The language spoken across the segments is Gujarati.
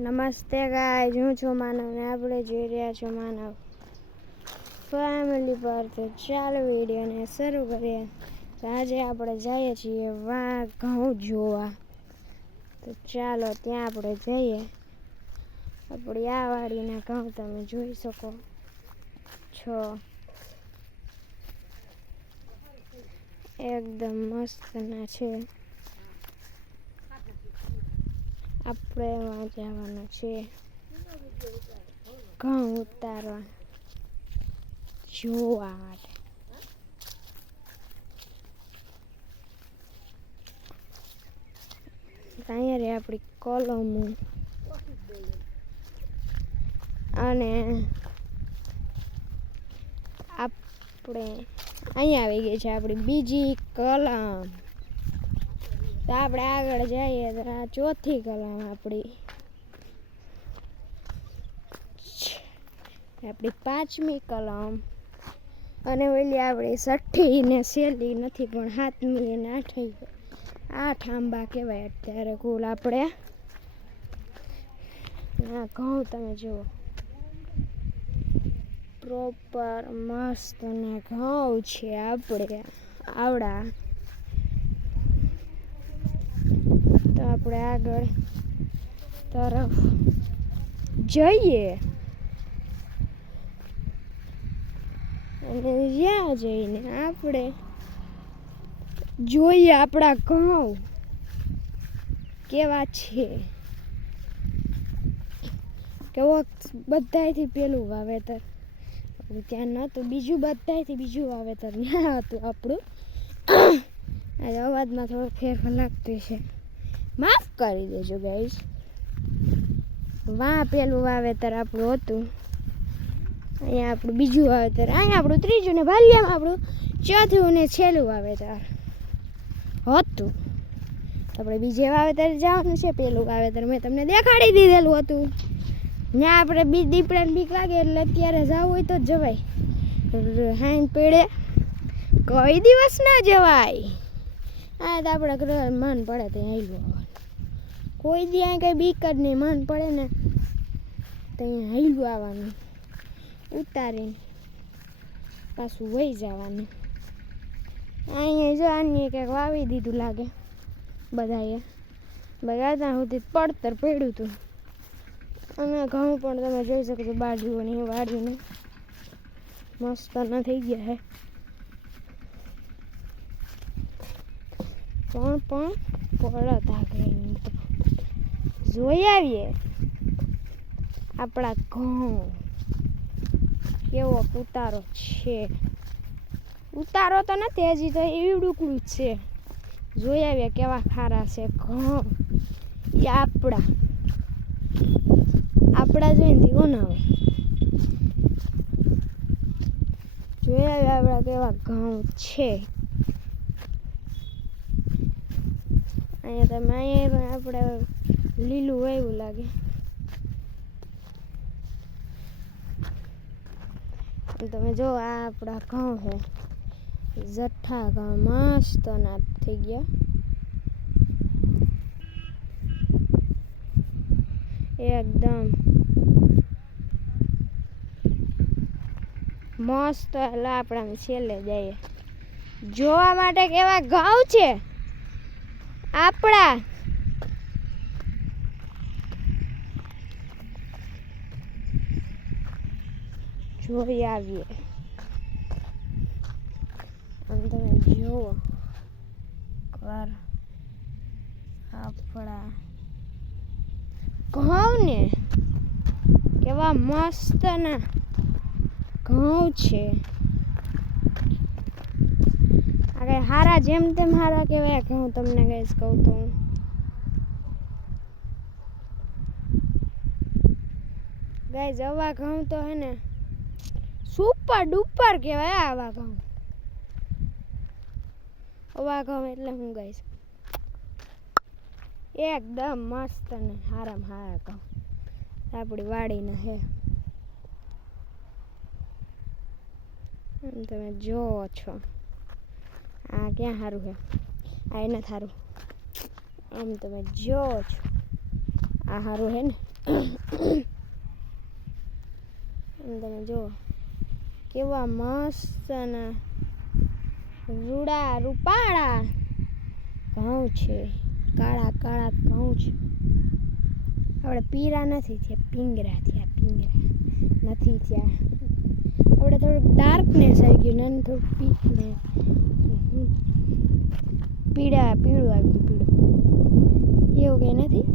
નમસ્તે ગાઈઝ, હું છું માનવ ને આપણે જોઈ રહ્યા છો માનવ ફેમિલી પર. તો ચાલો વિડીયોને શરૂ કરીએ. તો આજે આપણે જઈએ છીએ ઘઉં જોવા. તો ચાલો ત્યાં આપણે જઈએ. આપણી આ વાડીના ઘઉં તમે જોઈ શકો છો, એકદમ મસ્તના છે. આપણે એમાં જવાનું છે ઘઉં ઉતારવા જોવા માટે. અહીંયા રે આપણી કલમો અને આપણે અહીંયા આવી ગઈ છે આપણી બીજી કલમ. તો આપણે આગળ જઈએ તો આ ચોથી કલમ આપણી પાંચમી કલમ, અને ઓલી આપણી છઠ્ઠી ને છેલ્લી નથી પણ સાતમી અને આઠ આંબા કહેવાય અત્યારે કુલ. આપણે આ ઘઉં તમે જુઓ પ્રોપર મસ્ત ને ઘઉં છે આપણે આવડા. તો આપણે આગળ તરફ જઈએ અને જ્યાં જઈને આપણે જોઈએ આપણા ઘઉં કેવા છે. કેવો બધાયથી પેલું વાવેતર આપણું ત્યાં નહોતું, બીજું બધાયથી બીજું વાવેતર ત્યાં હતું આપણું. આજે અવાજમાં થોડો ફેરફાર લાગતો છે, માફ કરી દેજો ગાઈઝ. પેલું વાવેતર આપણું હતું, અહીંયા આપણું બીજું વાવેતર, અહીંયા આપણું ત્રીજું ને ભાલિયામાં આપણું ચોથું ને છેલ્લું વાવેતર હતું. આપણે બીજે વાવેતર જવાનું છે. પેલું વાવેતર મેં તમને દેખાડી દીધેલું હતું. ત્યાં આપણે દીપડાને બીક લાગે એટલે અત્યારે જવું હોય તો જ જવાય. હાઈન પેડે કોઈ દિવસ ના જવાય. આ તો આપણે મન પડે તો હાઈલું આવવાનું. કોઈ દી અહીં કંઈ બીક જ નહીં. મન પડે ને તો અહીંયા હાઈલું આવવાનું, ઉતારીને પાછું વહી જવાનું. અહીંયા જો આની કંઈક વાવી દીધું લાગે બધાએ. બધા ત્યાં સુધી પડતર પડ્યું હતું. અને ઘઉં પણ તમે જોઈ શકો છો બાજુઓની વાડીને મસ્ત ના થઈ ગયા છે. પણ પડત આગળ જોઈ આવીએ આપણા ઘઉં કેવો ઉતારો છે. ઉતારો તો નથી હજી, તો ઈવડુકડું જ છે. જોઈ આવીએ કેવા ખારા છે ઘઉં. એ આપણા જોઈને કોના હોય. જોઈ આવીએ આપણા કેવા ઘઉં છે. અહીંયા આપણે લીલું વાવ્યું લાગે. તમે જો આ આપણા ઘઉં છે, જઠ્ઠા ઘઉં મસ્ત ના થઈ ગયા. એકદમ મસ્ત. એટલે આપણે છેલ્લે જઈએ જોવા માટે કેવા ઘઉં છે આપણા. જોઈ આવીએ અને તમે જુઓ કર આપણા ઘઉં ને કેવા મસ્ત ના ઘઉં છે. આ કઈ હારા જેમ તેમ હારા કહેવાય કે હું તમને કઈશ કહું તો. ગાઈઝ આવા ઘઉં તો હે ને સુપર ડુપર કહેવાય. આવા ઘઉં એટલે હું ગાઈશ એકદમ મસ્ત ને હારામાં હારા ઘઉં આપણી વાડીના હે. તમે જોવો છો આ ક્યાં સારું છે, આ એને સારું. આમ તમે જોવો છો આ સારું હે ને તમે જો કેવા મસ્ત ને રૂડા રૂપાળા ઘઉં છે, કાળા કાળા ઘઉં છે. આપણે પીરા નથી થયા, પીંગરા થયા, પીંગરા નથી થયા. આપણે થોડુંક ડાર્કનેસ આવી ગયું ને થોડુંક પીળું આવી ગયું, પીળું એવું કંઈ નથી.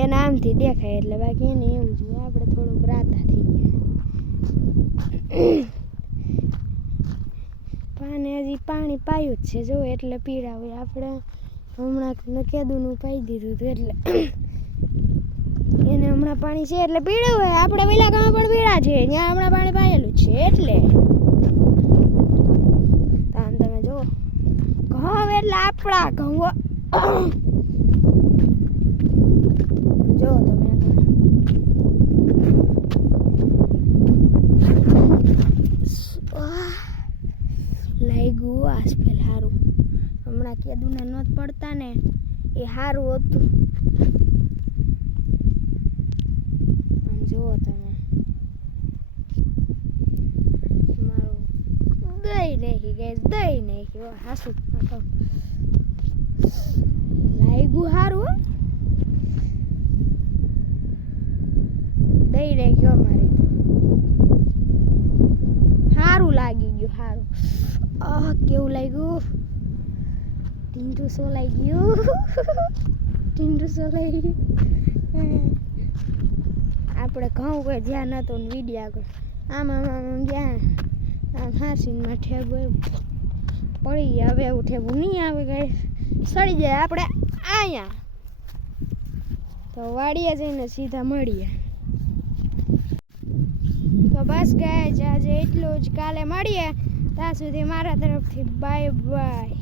એ નામથી દેખાય એટલે બાકી એને એવું જોઈએ. આપણે થોડુંક રાતા થઈ ગયા. પાને હજી પાણી પાયું જ છે જો, એટલે પીળા હોય. આપણે હમણાં કેદુનું પાઈ દીધું હતું એટલે એને હમણાં પાણી છે એટલે પીળું હોય. આપણે પેલા ગામ પણ પીળા છે, ત્યાં હમણાં પાણી પાયેલું છે એટલે તમે જો ઘઉં એટલે આપણા ઘઉં જો તમે લાગ્યું આ સ્પેલ સારું. હમણાં કેદુના નોત પડતા ને એ સારું હતું. જુઓ તમે મારું દહીં નાખી ગેસ, દહીં નાખી હાસું લાગ્યું સારું. દહીં નાખ્યું અમારી તો સારું લાગી ગયું, સારું. કેવું લાગ્યું? ટીંડું સોલાઈ ગયું, ટીંડું સોલાઈ ગયું. આપણે ઘઉં કોઈ ધ્યાન નહોતું ને વિડીયા કોઈ આમ ગયા આમ હાસીનમાં ઠેબું પડી ગયા. હવે એવું ઠેબું નહીં આવે, કઈ સડી જાય. આપણે અહીંયા તો વાડીએ જઈને સીધા મળીએ. તો બસ ગાઈઝ આજે એટલું જ. કાલે મળીએ, ત્યાં સુધી મારા તરફથી બાય બાય.